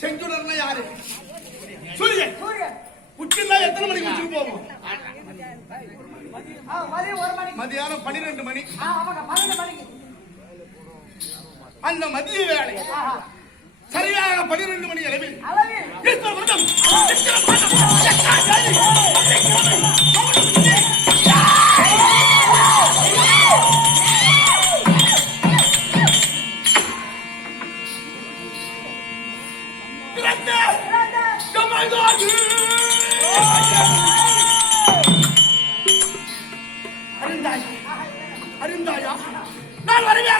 செங்குடர்னா யாரு? சூரியன். உச்சில எத்தனை மணிக்கு உச்சிக்கு போவோம்? மதியானம் 12 மணி. அந்த மதிய வேலை சரியாக 12 மணி அளவில் அறிந்தாயா நான் வருவேன்.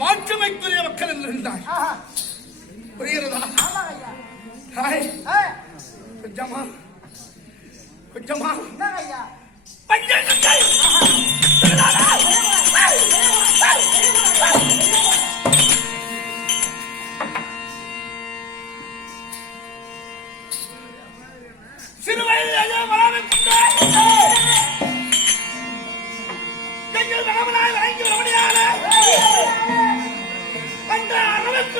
மாற்றுமைக்குரிய மக்கள் என்று இருந்தார். புரிகிறதா? கொஞ்சமா கொஞ்சமா பஞ்சல் சிறு வயதிலேயே வராமல் கையில் மகமனாய் வழங்கி வரவடியால அந்த அளவுக்கு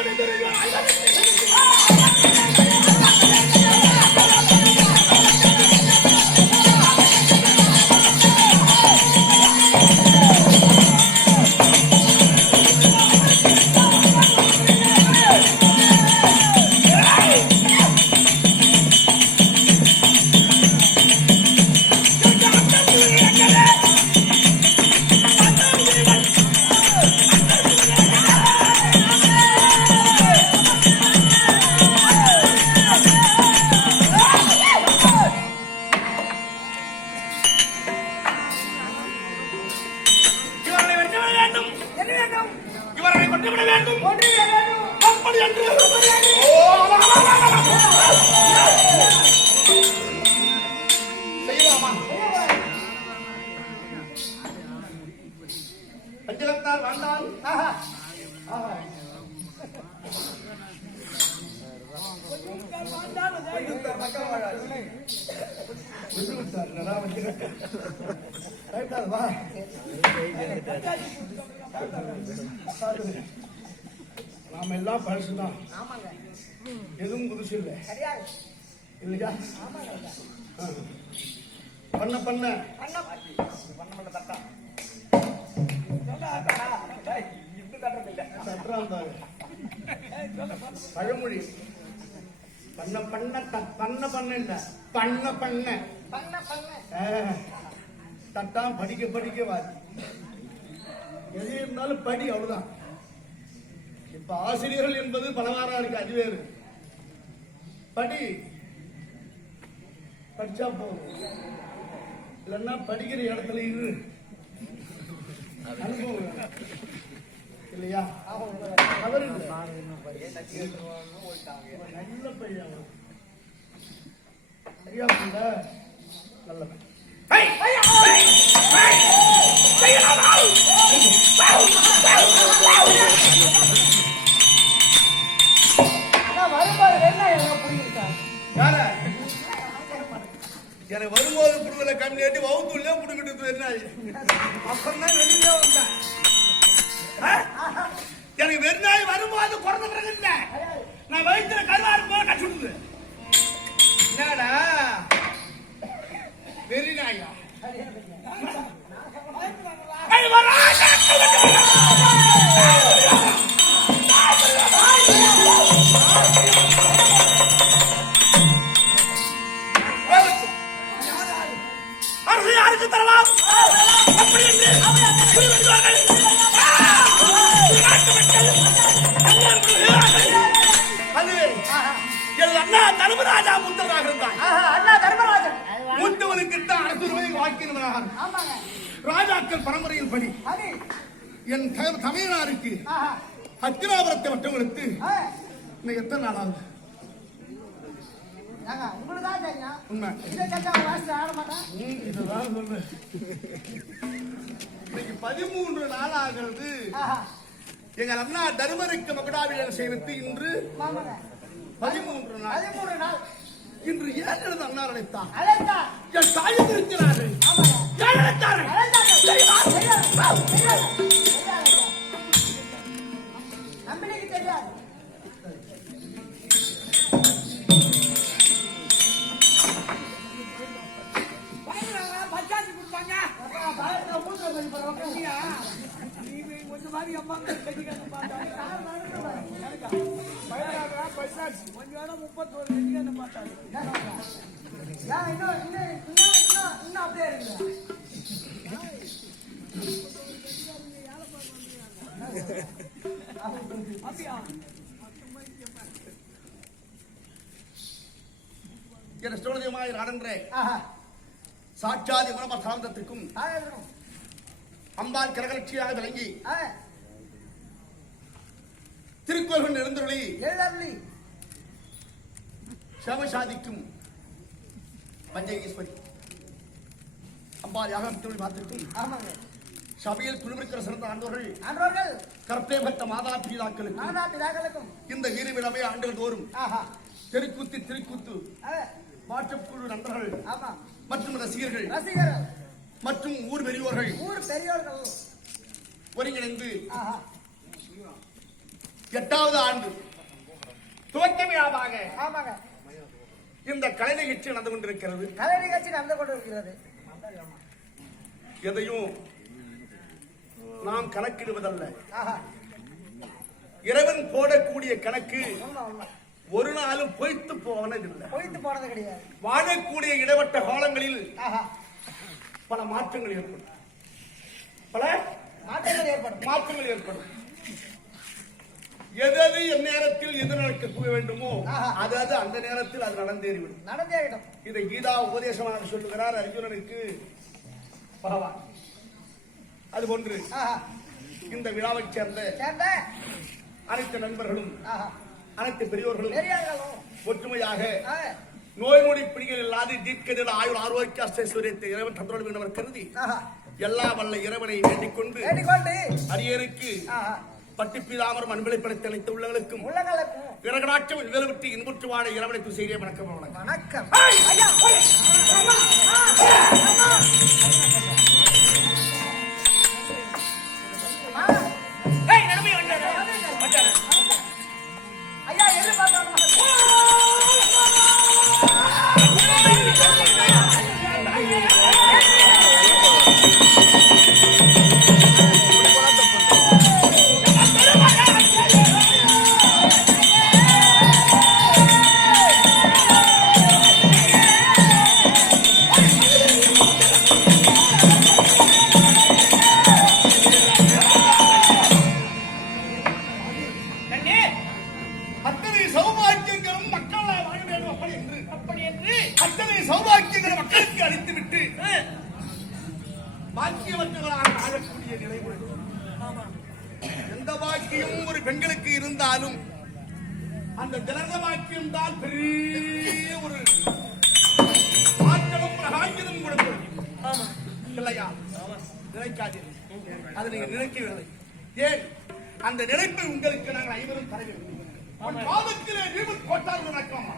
பஞ்சலத்தால் வாழ்ந்தால் நாம எல்லாம் பழசுதான், எதுவும் புதுசு இல்லை இல்லையா? பண்ண பண்ண தட்டா பழமொழி பண்ண பண்ண பண்ண பண்ண இல்ல பண்ண பண்ண தட்டாம் படிக்க படிக்க வாதி எது இருந்தாலும் படி, அவ்வளவுதான். இப்ப ஆசிரியர்கள் என்பது பலவாரா இருக்கு, அது வேறு. படி, படிச்சா போதும், இல்லைன்னா படிக்கிற இடத்துல இரு, அனுபவம் இல்லையா? அவர் நல்ல பையன், சரியா புள்ள, நல்ல பையன். எனக்கு வரும்போது புடுவல கம்மியாட்டி வவுத்துள்ளே புடுங்கிட்டு அப்புறம் தான் வெளியிலே வந்தேன். எனக்கு வெறுநாய் வரும்போது குறைந்த பிறகு இல்லை, நான் வயிற்றுல கருவா இருக்கும் போது கட்டி விடுது. நான் தர்மராஜா முத்தராக இருந்தான். அண்ணா தர்மராஜன் மூத்தவனுக்குத்தான் அரசுரிமை வாக்கினார். ராஜாக்கள் பரம்பரையில் படி என் தமிழனாருக்கு அத்திராபுரத்தை மட்டும் எடுத்து இன்னைக்கு எத்தனை நாள் ஆகுது? உண்மை இதுதான் சொல்றேன். இன்னைக்கு 13 நாள் ஆகிறது. எங்கள் அண்ணா தர்மருக்கு மகுடாபிஷேகம் செய்து இன்று 13 நாள். இன்று ஏன் எழுத அண்ணா அழைத்தார்? என் தாயும் இருக்கிறார்கள். ஏன் அழைத்தார்கள்? நம்பிக்கைக்கு தெரியாது. சாட்சாதி குணமசாந்தத்திற்கும் அம்பாள் கரகலட்சியாக விளங்கி திருக்கோள்கள் எழுந்தருளி சிவசாதிக்கும் பஞ்சகீஸ்வரி அம்பாள் யாகம் திருளி பார்த்திருக்கும் சபையில் குழுவிற்கிற சிறந்த ஆண்டவர்கள் கற்பே பெற்ற மாதா பிதாக்களுக்கும் இந்த ஈரு விழாவை ஆண்டுகள் தோறும் திருக்கூத்து மாற்றக்குழு நண்பர்கள் மற்றும் ரசிகர்கள் மற்றும் ஊர் பெரியோர்கள் ஒருங்கிணைந்து 8வது ஆண்டு துவக்க விழாவாக இந்த கலை நிகழ்ச்சி நடந்து கொண்டிருக்கிறது. எதையும் நாம் கணக்கிடுவதல்ல. இறைவன் போடக்கூடிய கணக்கு ஒரு நாளும் பொய்த்து போனது கிடையாது. வாழக்கூடிய இடைப்பட்ட காலங்களில் பல மாற்றங்கள் ஏற்படும். எது நேரத்தில் எது நடக்க வேண்டுமோ அது அந்த நேரத்தில் அது நடந்தேறிவிடும். இதை கீதா உபதேசமாக சொல்லுகிறார் அர்ஜுனனுக்கு பகவான். அதுபோன்று இந்த விழாவை சேர்ந்த அனைத்து நண்பர்களும் அனைத்து பெரியோர்களும் ஒற்றுமையாக நோய் நொடி பிடிகள் இல்லாது தீர்க்கதில் ஆயுள் ஆரோக்கிய அஷ்டேஸ்வரியத்தை இறைவன் தந்தோடு வேண்டும் கருதி எல்லா வல்ல இறைவனை வேண்டிக் கொண்டு அரியருக்கு பட்டிப்பிதாமரம் அன்பளை படைத்து அளித்த உள்ளங்களுக்கும் விறகடாட்சம் விட்டு இன்புற்று வாழ இறைவனை செய்ய வணக்கம். எந்த பாக்கியம் ஒரு பெண்களுக்கு இருந்தாலும் அந்த ஜனக பாக்கியம் தான் பெரிய ஒரு ஆற்றலும் பிரகாஞ்சலும் கொடுக்கும் இல்லையா? நினைக்காதீர்கள், அதை நீங்க நினைக்கவில்லை. ஏன் அந்த நினைப்பை உங்களுக்கு நாங்கள் ஐவரும் தரவில்லை. பாதத்திலே வீடு போட்டால் நடக்கலாமா?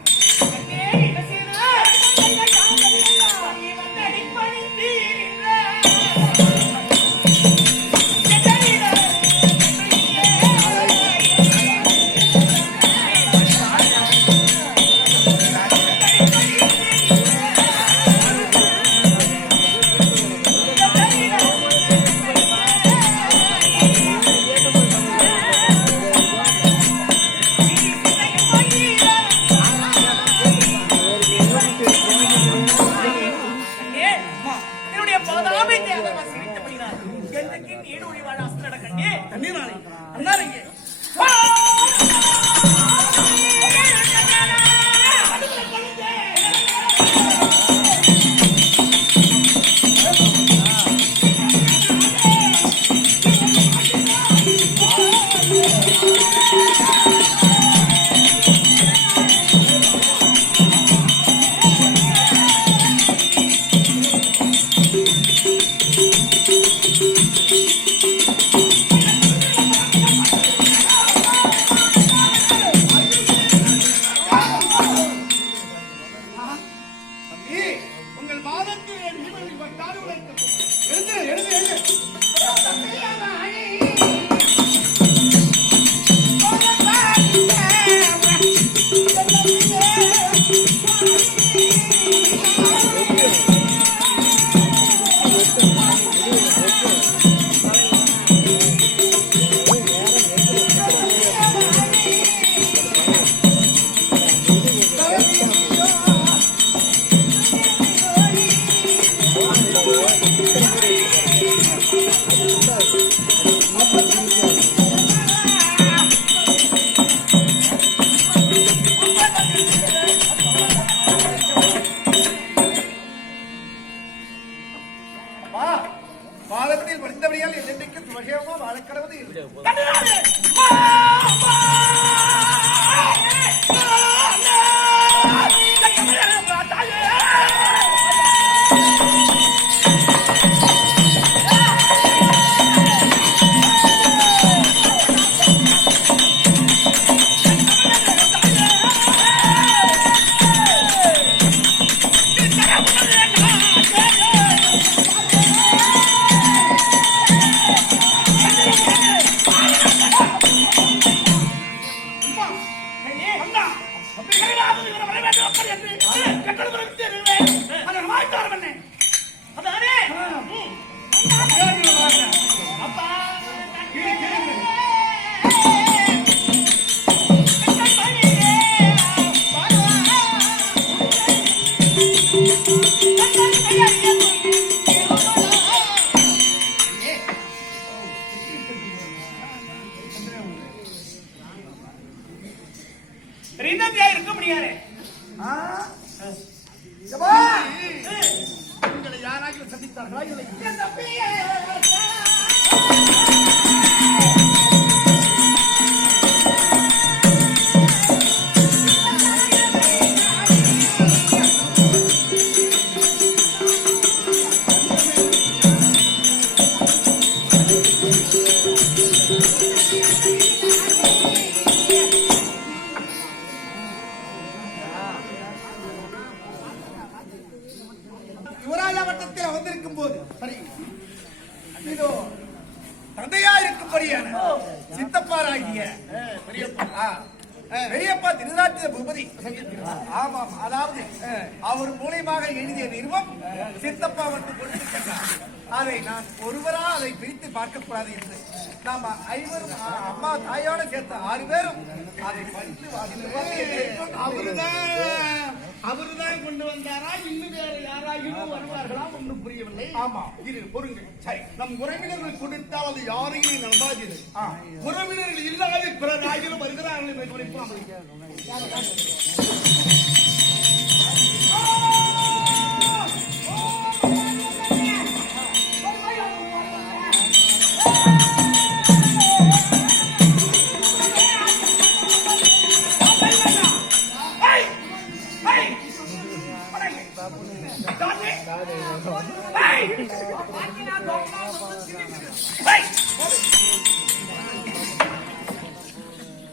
இருக்க முடியாது. உங்களை யாராவது சந்தித்தார்களா? யுவராஜாவட்டத்தில் வந்திருக்கும் போது சரி இதோ தந்தையா இருக்கும்படியான சித்தப்பாராகிய பெரியப்பா திருநாட்டிய பூபதி. ஆமாம், அதாவது அவர் மூலியமாக எழுதிய நிறுவம் சித்தப்பா வந்து கொண்டு சென்றார். அதை நான் ஒருவரா அதை பிரித்து பார்க்கக்கூடாது என்று நாம ஐவரும் அம்மா தாயோட சேர்த்த 6 பேரும் அதை படித்து அவருதான் கொண்டு வந்தாரா, இன்னும் வேற யாராயும் வருவார்களா ஒன்றும் புரியவில்லை. ஆமா, இரு பொருங்கள். சரி, நம் உறவினர்கள் கொடுத்தால் அது யாரையும் நம்பாதீர்கள். உறவினர்கள் இல்லாத பிறர் ஆகியும் வருகிறார்கள் என்று குறிப்பு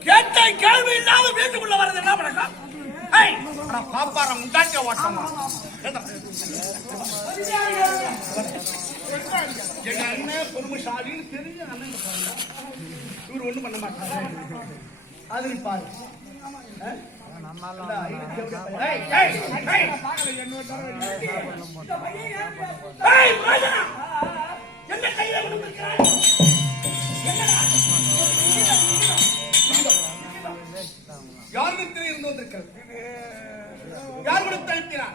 கேட்ட கேள்வி இல்லாத வீட்டுக்குள்ள வர்றது என்ன பழக்கம்? பாப்பாரம் உண்டாக்க ஓட்டமா எங்க அண்ணன் பொறுமைசாலின்னு தெரிஞ்ச அண்ணன் இவர் ஒண்ணும் பண்ண மாட்டாங்க. அது பாரு என்ன கையில யாருக்கு இருந்து வந்திருக்கிறது? யார் கொடுத்து அனுப்பினார்?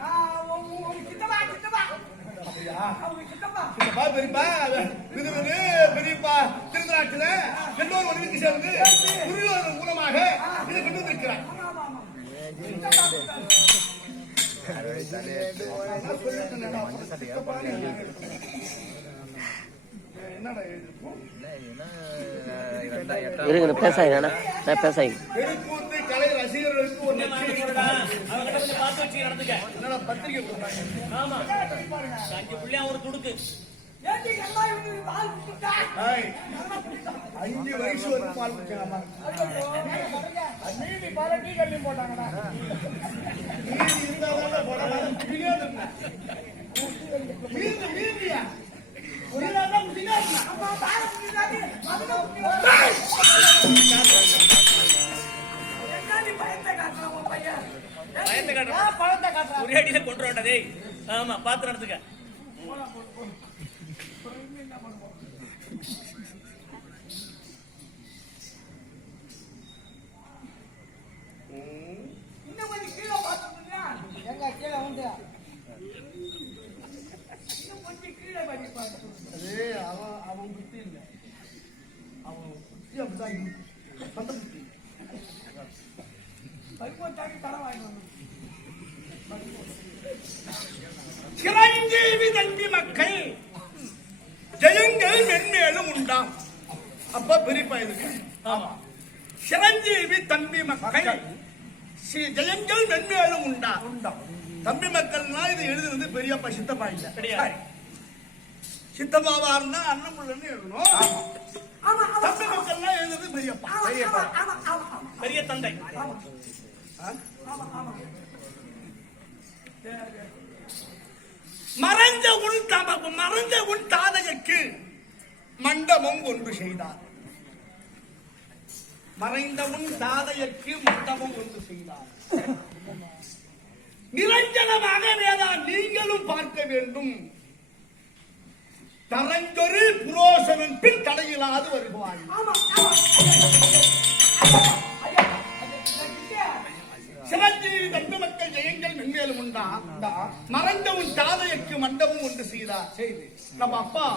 பெரியப்பா திருநாட்டில எல்லோரும் ஒருமித்து சேர்ந்து குருவின் மூலமாக இதை கொண்டு வந்திருக்கிறார். பேசாங்க கலை ரசிகர்களுக்கு ஒரு பத்திரிகை ஒரு துடுக்கு 5 வயசு வரைக்கும் பால் குடிச்சாங்க. போட்டாங்கடா ஒரே அடியில கொண்டு வந்ததே. ஆமா, பாத்து நடத்துக்க. அவன் புத்தி இல்லை, அவன் புத்தி அப்படிதான் சொந்த புத்தி. சிரஞ்சீவி தம்பி மக்கள் ஜெயங்கள் மென்மேலும் உண்டாம். அப்ப பெரியப்பா இருக்கு. ஆமா, சிரஞ்சீவி தம்பி மக்கள் ஜெயங்கள் மென்மேலும் உண்டாம். தம்பி மக்கள்னா இது எழுதுறது பெரியப்பா, சித்தப்பா இல்ல. கிடையாது. சித்தப்பாவா இருந்தா அண்ணன் புள்ளன்னு எழுதணும். தம்பி மக்கள்னா எழுதுறது பெரியப்பா, பெரிய தந்தை. மறைந்த உன் தாதைக்கு மண்டபம் ஒன்று செய்தார். மறைந்த உன் தாதைக்கு மண்டபம் ஒன்று செய்தார். வேண்டும். தரஞ்சொரு புரோசனன் பின் தடையிலாது வருவாய். சிரஞ்சீவி தந்த மக்கள் ஜெயங்கள் மென்மேலும் உண்டா. மறைந்த உன் தாதையற்கு மண்டபம் ஒன்று செய்தார். நம்ம அப்பா